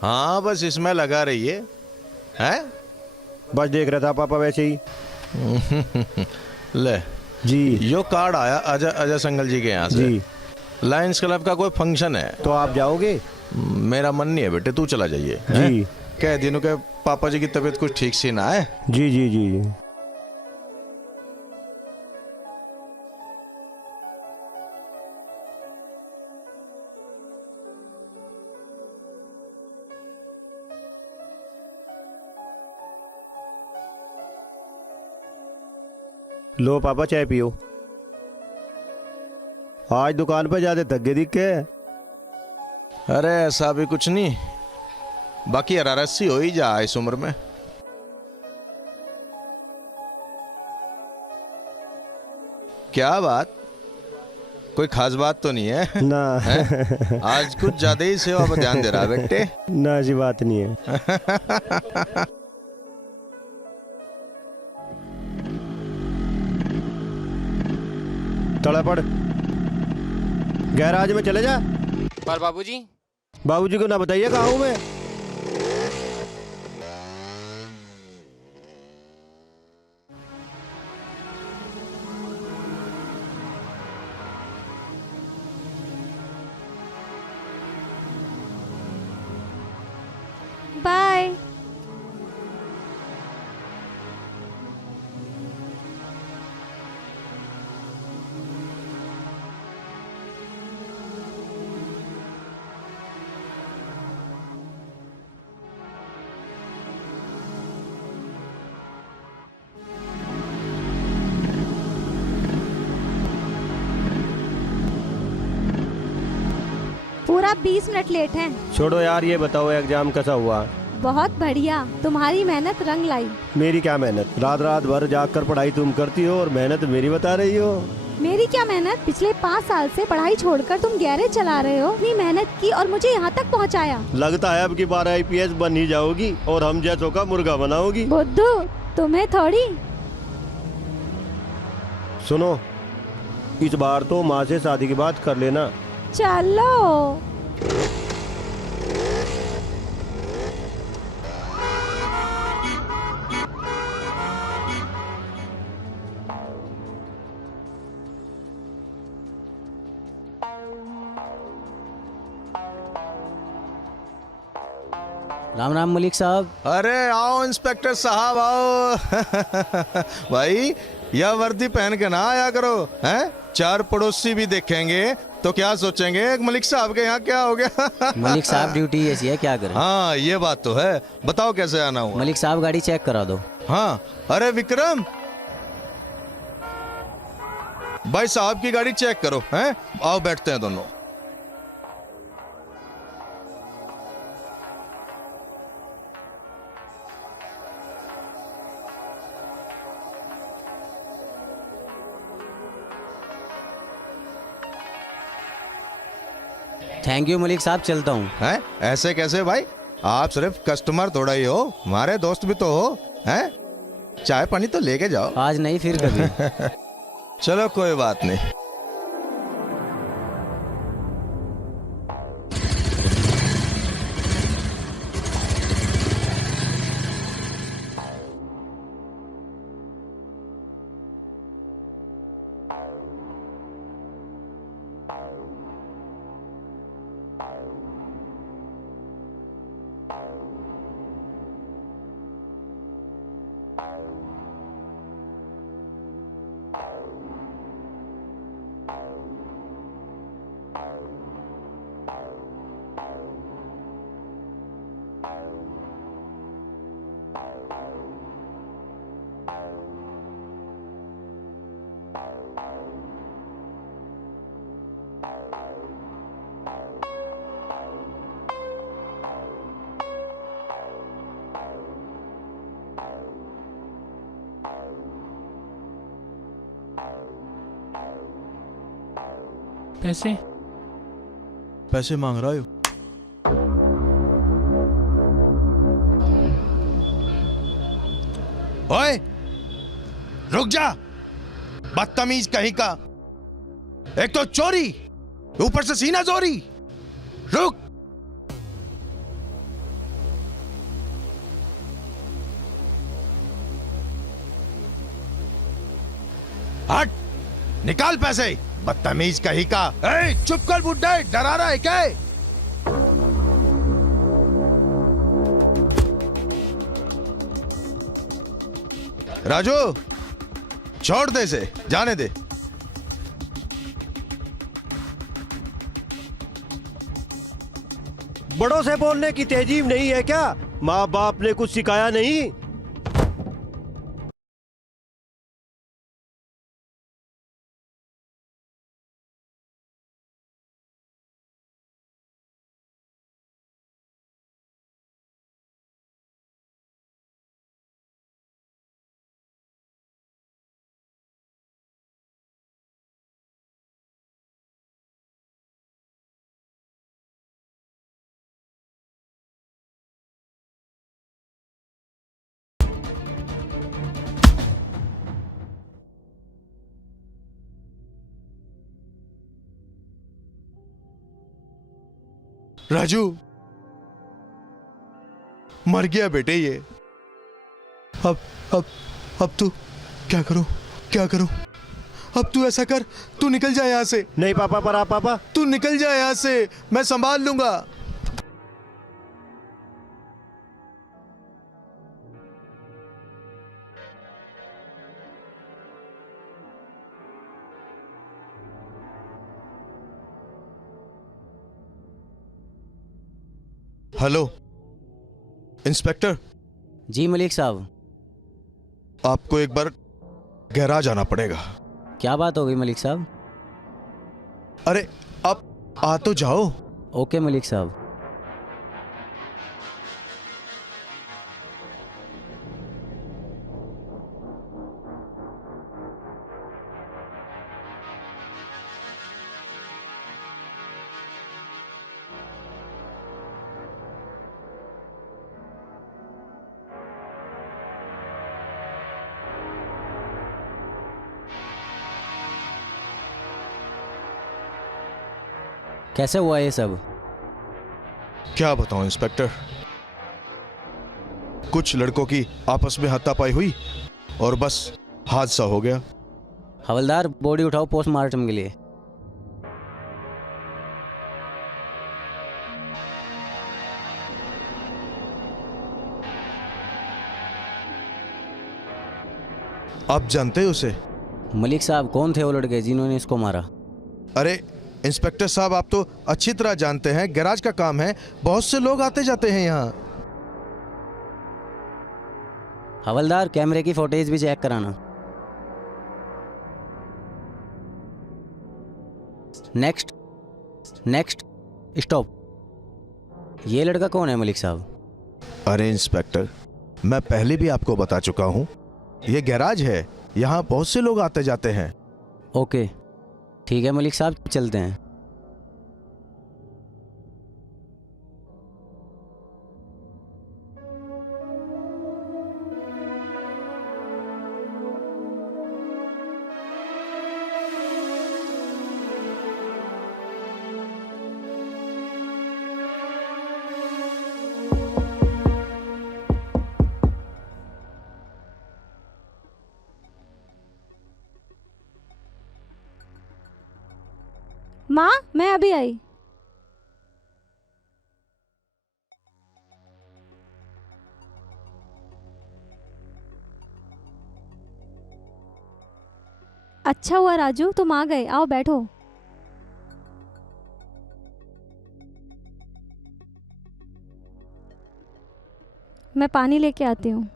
हाँ बस इसमें लगा रहिए। हैं? बस देख रहा था पापा वैसे ही। ले जी यो कार्ड आया अजय अजय संगल जी के यहाँ से। जी। लायंस क्लब का कोई फंक्शन है। तो आप जाओगे? मेरा मन नहीं है बेटे, तू चला जाइए। जी। कह दिनों के पापा जी की तबीयत कुछ ठीक सी ना है। जी जी जी। लो पापा चाय पियो। आज दुकान पर ज्यादा थक गए दिख के। अरे ऐसा भी कुछ नहीं, बाकी अरारसी हो ही जा इस उम्र में। क्या बात, कोई खास बात तो नहीं है ना है? आज कुछ ज्यादा ही सेवा पर ध्यान दे रहा है बेटे। ना ऐसी बात नहीं है। तड़ा पड़ गैराज में चले जा। पर बाबूजी, बाबूजी को ना बताइए कहाँ हूँ मैं। बाय। पूरा 20 मिनट लेट हैं। छोड़ो यार, ये बताओ एग्जाम कैसा हुआ? बहुत बढ़िया, तुम्हारी मेहनत रंग लाई। मेरी क्या मेहनत, रात रात भर जाग कर पढ़ाई तुम करती हो और मेहनत मेरी बता रही हो। मेरी क्या मेहनत, पिछले 5 साल से पढ़ाई छोड़कर तुम गैरेज चला रहे हो। इतनी मेहनत की और मुझे यहाँ तक पहुँचाया। लगता है अब की बार IPS बन ही जाओगी और हम जैसों का मुर्गा बनाओगी। बुद्धू, तुम्हें थोड़ी। सुनो, इस बार तो माँ से शादी की बात कर लेना। चलो। राम राम मलिक साहब। अरे आओ इंस्पेक्टर साहब आओ। भाई यह वर्दी पहन के ना आया करो, हैं? 4 पड़ोसी भी देखेंगे तो क्या सोचेंगे, मलिक साहब के यहाँ क्या हो गया। मलिक साहब ड्यूटी ऐसी है, क्या करें। हाँ ये बात तो है। बताओ कैसे आना हुआ? मलिक साहब गाड़ी चेक करा दो। हाँ अरे विक्रम, भाई साहब की गाड़ी चेक करो। हैं? आओ बैठते हैं दोनों। थैंक यू मलिक साहब, चलता हूँ। हैं? ऐसे कैसे भाई, आप सिर्फ कस्टमर थोड़ा ही हो, हमारे दोस्त भी तो हो। हैं? चाय पानी तो लेके जाओ। आज नहीं फिर कभी। चलो कोई बात नहीं। पैसे पैसे मांग रहा हो? ओए रुक जा, बदतमीज कहीं का। एक तो चोरी, ऊपर से सीना चोरी। रुक। हट, निकाल पैसे, बदतमीज कहीं का। ए, चुप कर बुड्ढे, डरा रहा है क्या? राजू, छोड़ दे इसे, जाने दे। बड़ों से बोलने की तहजीब नहीं है क्या? माँ बाप ने कुछ सिखाया नहीं? राजू, मर गया बेटे ये। अब तू क्या करो, क्या करो? अब तू ऐसा कर, तू निकल जा यहां से। नहीं पापा, पर आप पापा। तू निकल जा यहां से, मैं संभाल लूंगा। हेलो इंस्पेक्टर, जी मलिक साहब। आपको एक बार गैराज आना पड़ेगा। क्या बात हो गई मलिक साहब? अरे आप आ तो जाओ। ओके मलिक साहब। कैसे हुआ ये सब? क्या बताऊं इंस्पेक्टर, कुछ लड़कों की आपस में हाथापाई हुई और बस हादसा हो गया। हवलदार, बॉडी उठाओ पोस्टमार्टम के लिए। आप जानते हैं उसे? मलिक साहब, कौन थे वो लड़के जिन्होंने इसको मारा? अरे इंस्पेक्टर साहब, आप तो अच्छी तरह जानते हैं, गैराज का काम है, बहुत से लोग आते जाते हैं यहाँ। हवलदार, कैमरे की फुटेज भी चेक कराना। Next, next, stop. ये लड़का कौन है मलिक साहब? अरे इंस्पेक्टर, मैं पहले भी आपको बता चुका हूँ, ये गैराज है, यहाँ बहुत से लोग आते जाते हैं। ओके ठीक है मलिक साहब, चलते हैं। माँ, मैं अभी आई। अच्छा हुआ राजू, तुम आ गए। आओ बैठो। मैं पानी लेके आती हूँ।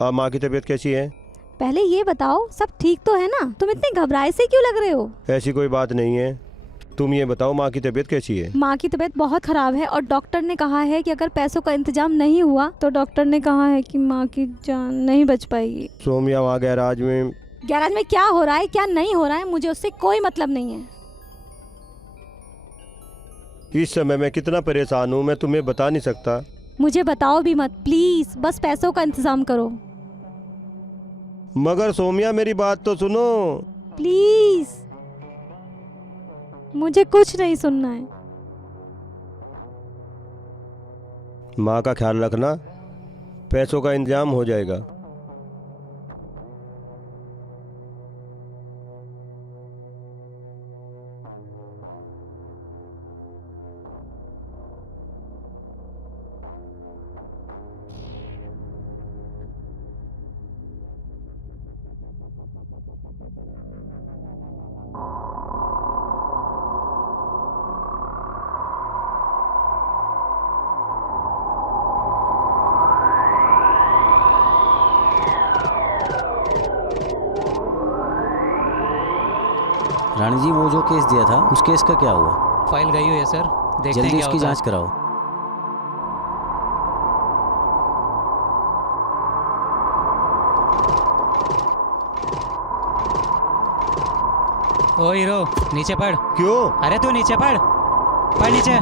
हाँ, माँ की तबीयत कैसी है? पहले ये बताओ, सब ठीक तो है ना? तुम इतने घबराए से क्यों लग रहे हो? ऐसी कोई बात नहीं है, तुम ये बताओ माँ की तबीयत कैसी है? माँ की तबीयत बहुत खराब है और डॉक्टर ने कहा है कि अगर पैसों का इंतजाम नहीं हुआ तो डॉक्टर ने कहा है कि माँ की जान नहीं बच पाएगी। सोमिया वहाँ गैराज में क्या हो रहा है क्या नहीं हो रहा है, मुझे उससे कोई मतलब नहीं है। इस समय मैं कितना परेशान हूँ मैं तुम्हें बता नहीं सकता। मुझे बताओ भी मत प्लीज, बस पैसों का इंतजाम करो मगर सोमिया मेरी बात तो सुनो। प्लीज। मुझे कुछ नहीं सुनना है। माँ का ख्याल रखना, पैसों का इंतजाम हो जाएगा। रानी जी, वो जो केस दिया था उस केस का क्या हुआ? फाइल गई हुई है सर, देखते हैं जल्दी क्या उसकी होता है। जांच कराओ। ओ हीरो, नीचे पड़। क्यों? अरे तू नीचे पड़, पड़ नीचे।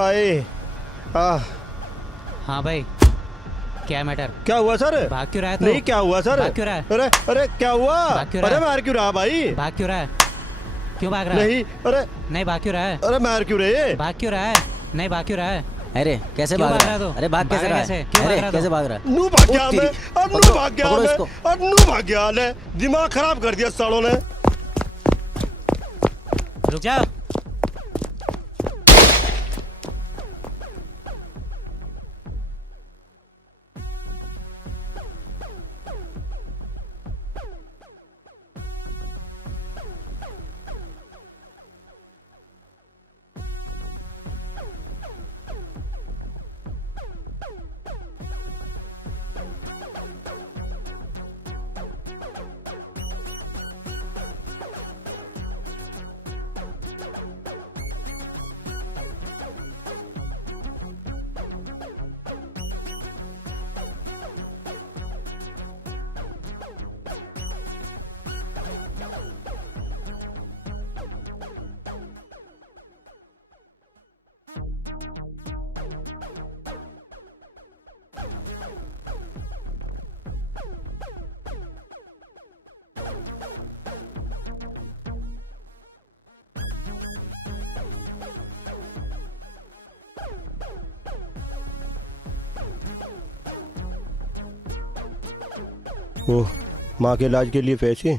आए। हाँ भाई, क्या मैटर? क्या हुआ सर? भाग क्यों रहा है तू? नहीं, क्या हुआ सर? भाग क्यों रहा है? अरे अरे क्या हुआ? भाग क्यों रहा अरे है? मार क्यों रहा भाई? भाग क्यों रहा है? क्यों भाग रहा है? नहीं, अरे नहीं, भाग क्यों रहा है? अरे मार क्यों रहे? भाग क्यों रहा है? नहीं, भाग क्यों रहा है? अरे कैसे क्यों भाग भाग रहा रहा है? तू? अरे भाग कैसे भागा रहा कैसे? है? क्यों अरे भाग रहा कैसे तू? भाग रहा है? नू भाग गया उठ मैं, तेरी- और नू पकड़ो, भाग गया पकड़ो मैं, इसको। और नू भाग गया ने, दिमाग खराब कर दिया सालों ने। रुक जा। ओह, माँ के इलाज के लिए पैसे?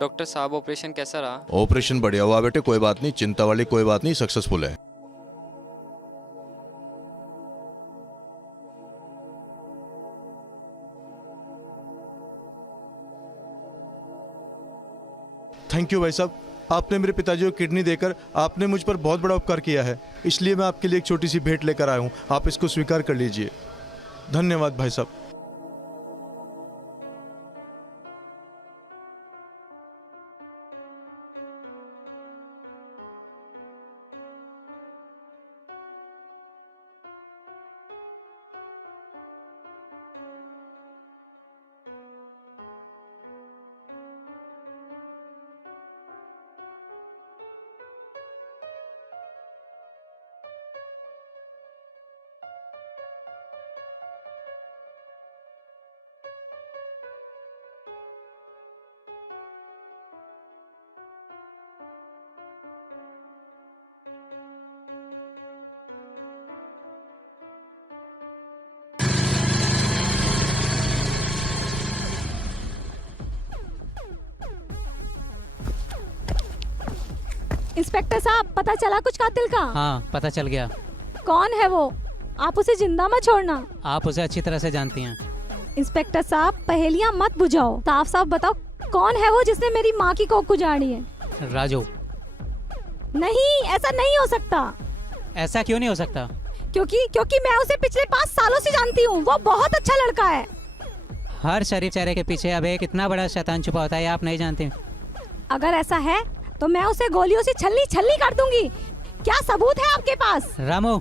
डॉक्टर साहब ऑपरेशन कैसा रहा? ऑपरेशन बढ़िया हुआ बेटे, कोई बात नहीं, चिंता वाली कोई बात नहीं, सक्सेसफुल है। थैंक यू भाई साहब, आपने मेरे पिताजी को किडनी देकर आपने मुझ पर बहुत बड़ा उपकार किया है, इसलिए मैं आपके लिए एक छोटी सी भेंट लेकर आया हूं, आप इसको स्वीकार कर लीजिए। धन्यवाद भाई साहब। इंस्पेक्टर साहब, पता चला कुछ कातिल का? हाँ, पता चल गया। कौन है वो? आप उसे जिंदा मत छोड़ना। आप उसे अच्छी तरह से जानती हैं। इंस्पेक्टर साहब, पहेलियां मत बुझाओ, साफ साफ बताओ कौन है वो जिसने मेरी माँ की कोख उजाड़ी है? राजू। नहीं, ऐसा नहीं हो सकता। ऐसा क्यों नहीं हो सकता? क्योंकि मैं उसे पिछले 5 सालों से जानती हूँ, वो बहुत अच्छा लड़का है। हर शरीफ चेहरे के पीछे अब एक इतना बड़ा शैतान छुपा होता है, आप नहीं जानते। अगर ऐसा है तो मैं उसे गोलियों से छलनी छलनी कर दूंगी। क्या सबूत है आपके पास? रामू,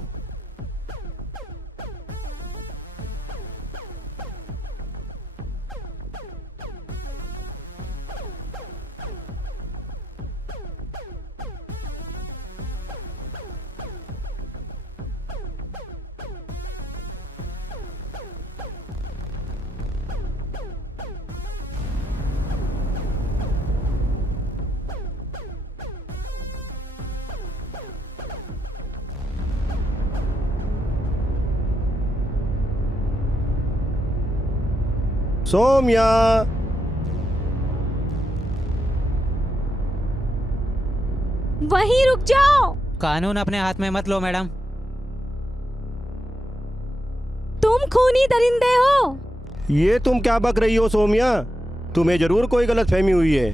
सोम्या, वहीं रुक जाओ। कानून अपने हाथ में मत लो मैडम। तुम खूनी दरिंदे हो। ये तुम क्या बक रही हो सोम्या? तुम्हें जरूर कोई गलतफहमी हुई है।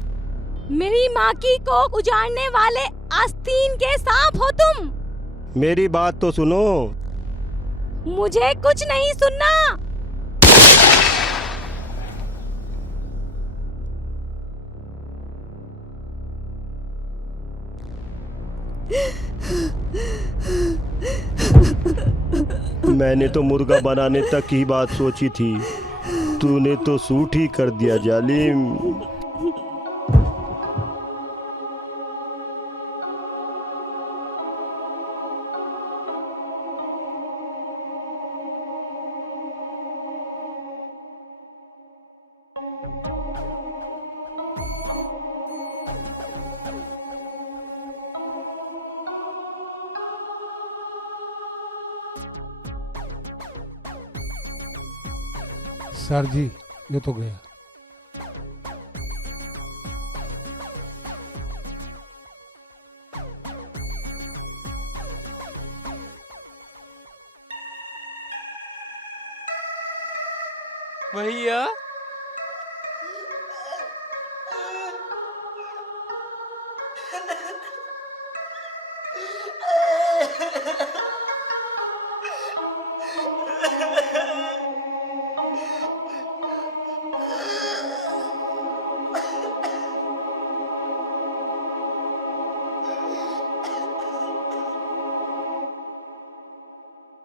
मेरी माँ की कोख उजाड़ने वाले आस्तीन के सांप हो तुम। मेरी बात तो सुनो। मुझे कुछ नहीं सुनना। मैंने तो मुर्गा बनाने तक की बात सोची थी, तूने तो सूट ही कर दिया जालिम। सर जी, ये तो गया। भैया,